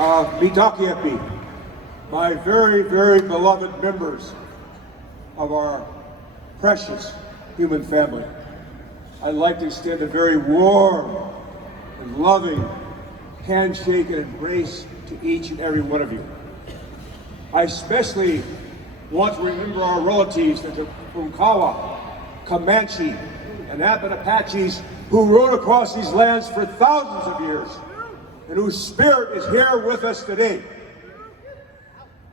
Mitakepi, my very, very beloved members of our precious human family, I'd like to extend a very warm and loving handshake and embrace to each and every one of you. I especially want to remember our relatives, the Punkawa, Comanche, and Apaches who rode across these lands for thousands of years and whose spirit is here with us today.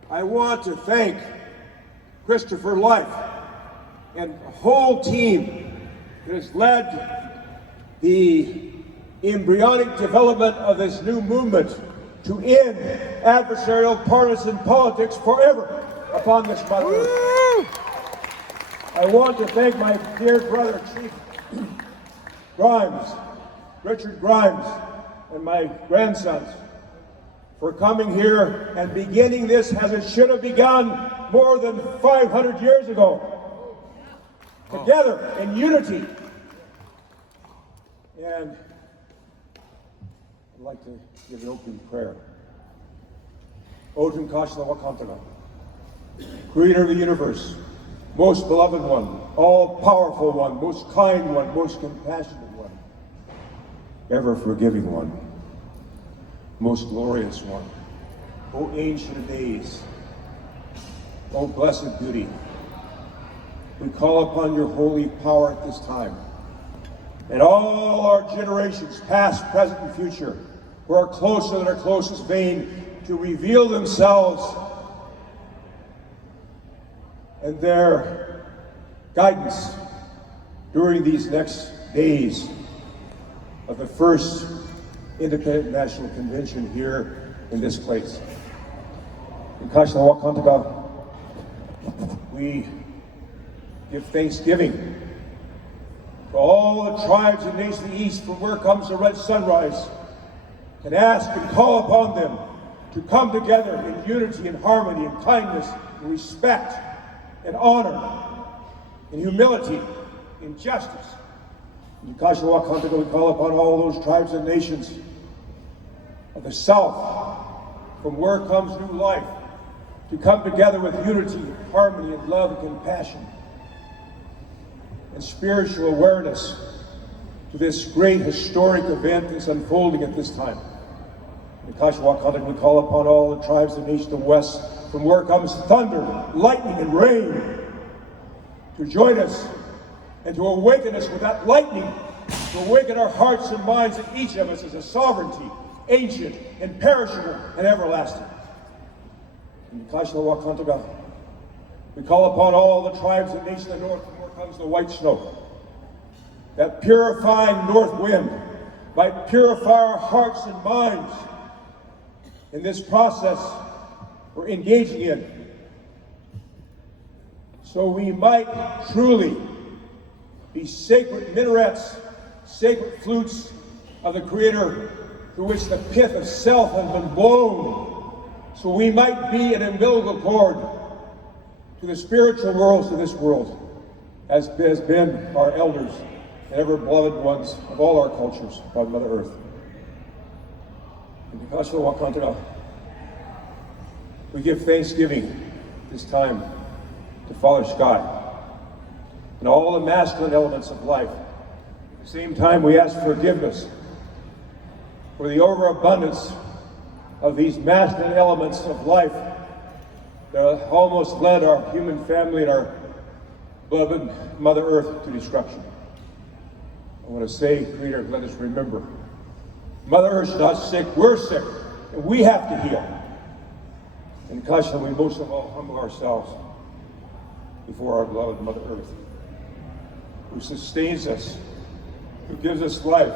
I want to thank Christopher Life and the whole team that has led the embryonic development of this new movement to end adversarial partisan politics forever upon this mother earth. I want to thank my dear brother, Chief Grimes, Richard Grimes, and my grandsons for coming here and beginning this as it should have begun more than 500 years ago, together in unity. And I'd like to give an opening prayer. Otum Kashla Wakantana, Creator of the universe, most beloved one, all-powerful one, most kind one, most compassionate one, ever forgiving one, most glorious one, O ancient of days, O blessed beauty, we call upon your holy power at this time, and all our generations, past, present, and future, who are closer than our closest vein, to reveal themselves and their guidance during these next days of the first Independent National Convention here in this place. In Kashla Wakantaka, we give thanksgiving to all the tribes and nations of the East from where comes the red sunrise, and ask and call upon them to come together in unity and harmony and kindness and respect and honor and humility and justice. In Kashla Wakantaka, we call upon all those tribes and nations of the South, from where comes new life, to come together with unity, harmony, and love and compassion and spiritual awareness to this great historic event that's unfolding at this time. In Kashla Wakantaka, we call upon all the tribes of the nation of the West, from where comes thunder, lightning, and rain, to join us and to awaken us with that lightning, to awaken our hearts and minds that each of us is a sovereignty, ancient, imperishable, and everlasting. In Kashla Wakantaka, we call upon all the tribes and nations of the north, from where comes the white snow. That purifying north wind might purify our hearts and minds in this process we're engaging in, so we might truly be sacred minarets, sacred flutes of the Creator, through which the pith of self has been blown, so we might be an umbilical cord to the spiritual worlds of this world, as has been our elders and ever beloved ones of all our cultures by Mother Earth. In Kashla Wakantaka, we give thanksgiving this time to Father Sky and all the masculine elements of life. At the same time, we ask forgiveness for the overabundance of these masculine elements of life that almost led our human family and our beloved Mother Earth to destruction. I want to say, Creator, let us remember, Mother Earth's not sick, we're sick, and we have to heal. In Kashla, we most of all humble ourselves before our beloved Mother Earth, who sustains us, who gives us life,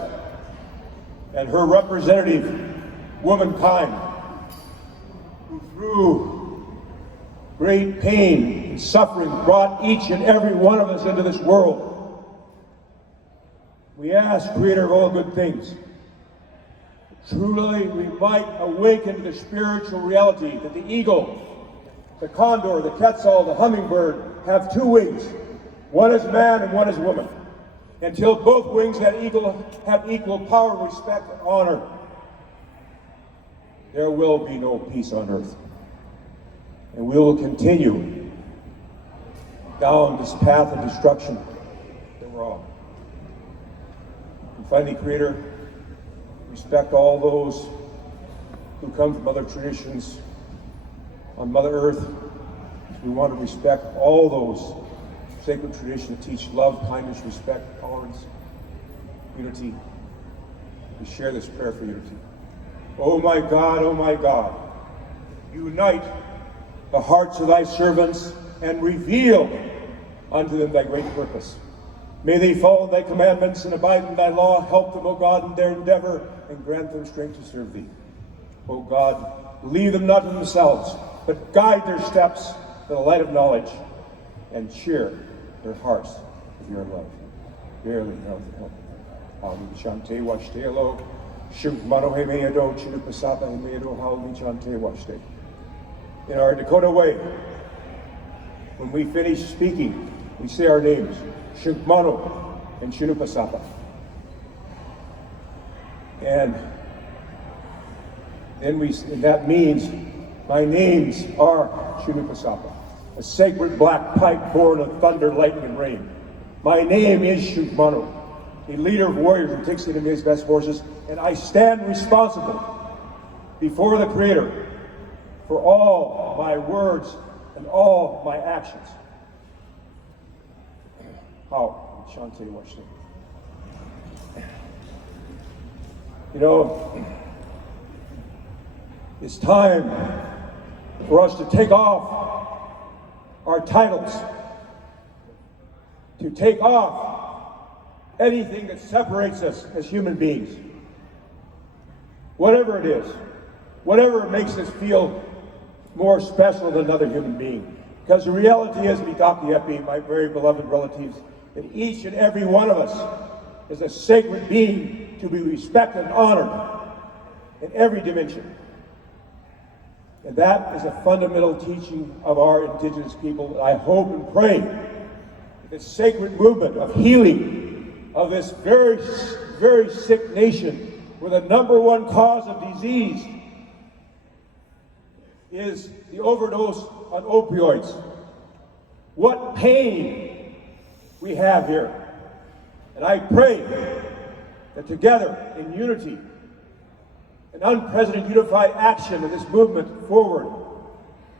and her representative, womankind, who through great pain and suffering brought each and every one of us into this world. We ask, Creator of all good things, truly we might awaken to the spiritual reality that the eagle, the condor, the quetzal, the hummingbird have two wings. One is man and one is woman. Until both wings have equal power, respect, and honor. there will be no peace on earth. And we will continue down this path of destruction that we're on. And finally, Creator, respect all those who come from other traditions on Mother Earth. We want to respect all those sacred traditions that teach love, kindness, respect, tolerance, unity. We share this prayer for unity. Oh my God, unite the hearts of thy servants and reveal unto them thy great purpose. May they follow thy commandments and abide in thy law. Help them, O God, in their endeavor and grant them strength to serve thee. O God, leave them not to themselves, but guide their steps to the light of knowledge and cheer their hearts with your love. Verily, health and help. Amen. Shante washtelo, shugmano hemeado, chinupasapa hemeado, halmi chante washte. In our Dakota way, when we finish speaking, we say our names, Shugmano and Chinupasapa. And that means my names are Chinupasapa, a sacred black pipe born of thunder, lightning, and rain. My name is Shugmano, a leader of warriors who takes the enemy's best forces, and I stand responsible before the Creator for all my words and all my actions. How? Shante Washington. You know, it's time for us to take off our titles, to take off anything that separates us as human beings. Whatever it is, whatever makes us feel more special than another human being. Because the reality is, Mitaki, my very beloved relatives, that each and every one of us is a sacred being to be respected and honored in every dimension. And that is a fundamental teaching of our indigenous people. I hope and pray that this sacred movement of healing of this very, very sick nation, where the number one cause of disease is the overdose on opioids. What pain we have here. And I pray that together in unity, an unprecedented unified action of this movement forward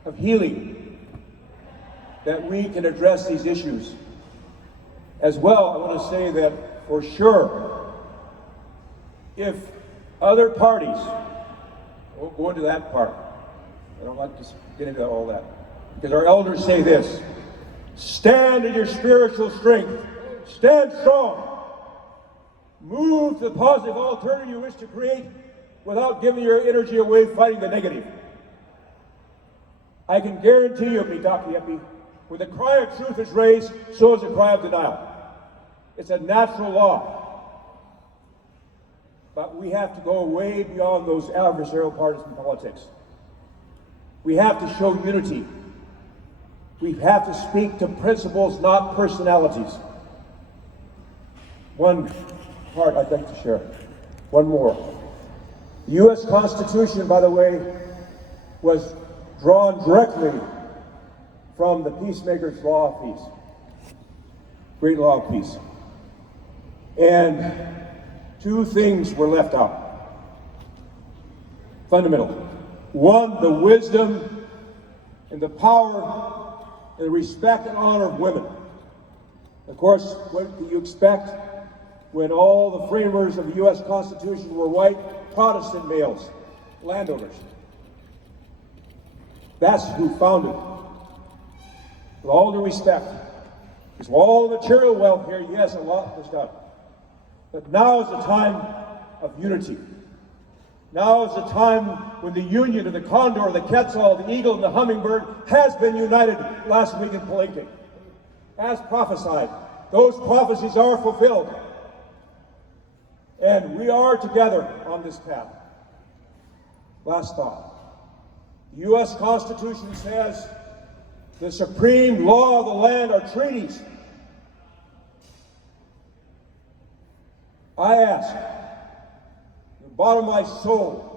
of healing, that we can address these issues. As well, I want to say that for sure, if other parties, I won't go into that part, I don't like to get into all that, because our elders say this: stand in your spiritual strength, stand strong, move to the positive alternative you wish to create without giving your energy away fighting the negative. I can guarantee you, Mitaki Epi, when the cry of truth is raised, so is the cry of denial. It's a natural law. But we have to go way beyond those adversarial partisan politics. We have to show unity. We have to speak to principles, not personalities. One part I'd like to share. One more. The U.S. Constitution, by the way, was drawn directly from the Peacemaker's Law of Peace. Great Law of Peace. And two things were left out. Fundamental. One, the wisdom and the power and the respect and honor of women. Of course, what do you expect when all the framers of the U.S. Constitution were white Protestant males, landowners? That's who founded it. With all due respect, because all the material wealth here, yes, a lot was done. But now is the time of unity. Now is the time when the union of the condor, the quetzal, the eagle, and the hummingbird has been united last week in Palenque. As prophesied, those prophecies are fulfilled. And we are together on this path. Last thought. The U.S. Constitution says the supreme law of the land are treaties. I ask, from the bottom of my soul,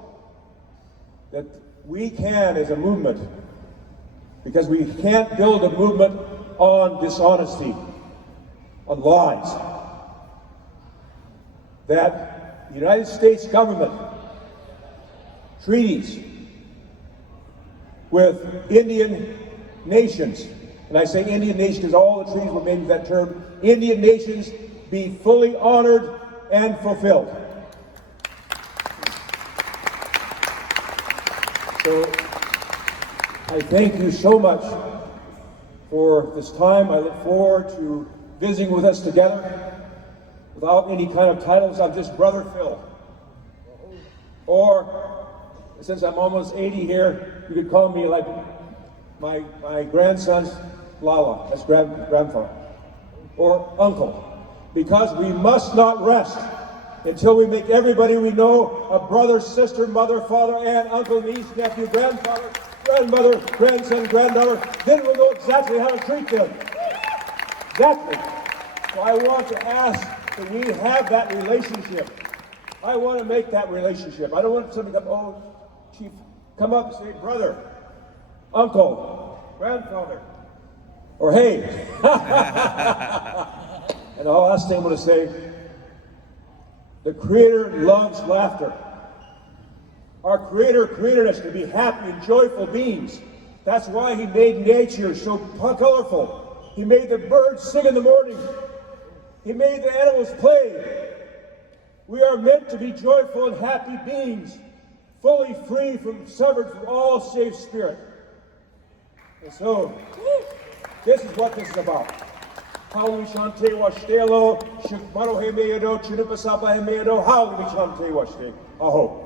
that we can, as a movement, because we can't build a movement on dishonesty, on lies, that the United States government treaties with Indian nations, and I say Indian nations because all the treaties were made with that term, Indian nations be fully honored and fulfilled. So I thank you so much for this time. I look forward to visiting with us together without any kind of titles. I'm just Brother Phil. Or, since I'm almost 80 here, you could call me like my grandson's Lala, that's grandfather, or uncle. Because we must not rest until we make everybody we know a brother, sister, mother, father, aunt, uncle, niece, nephew, grandfather, grandmother, grandson, granddaughter. Then we'll know exactly how to treat them. Exactly. So I want to ask that we have that relationship. I want to make that relationship. I don't want somebody to come, oh, Chief, come up and say, brother, uncle, grandfather, or hey. And the last thing I want to say, the Creator loves laughter. Our Creator created us to be happy and joyful beings. That's why He made nature so colorful. He made the birds sing in the morning. He made the animals play. We are meant to be joyful and happy beings, fully free from, severed from all save spirit. And so, this is what this is about. Hauli Shante Washtelo, Shikmaro Hemeado, Chunipasapa Hemeado, Hauli Shante Washte. Aho.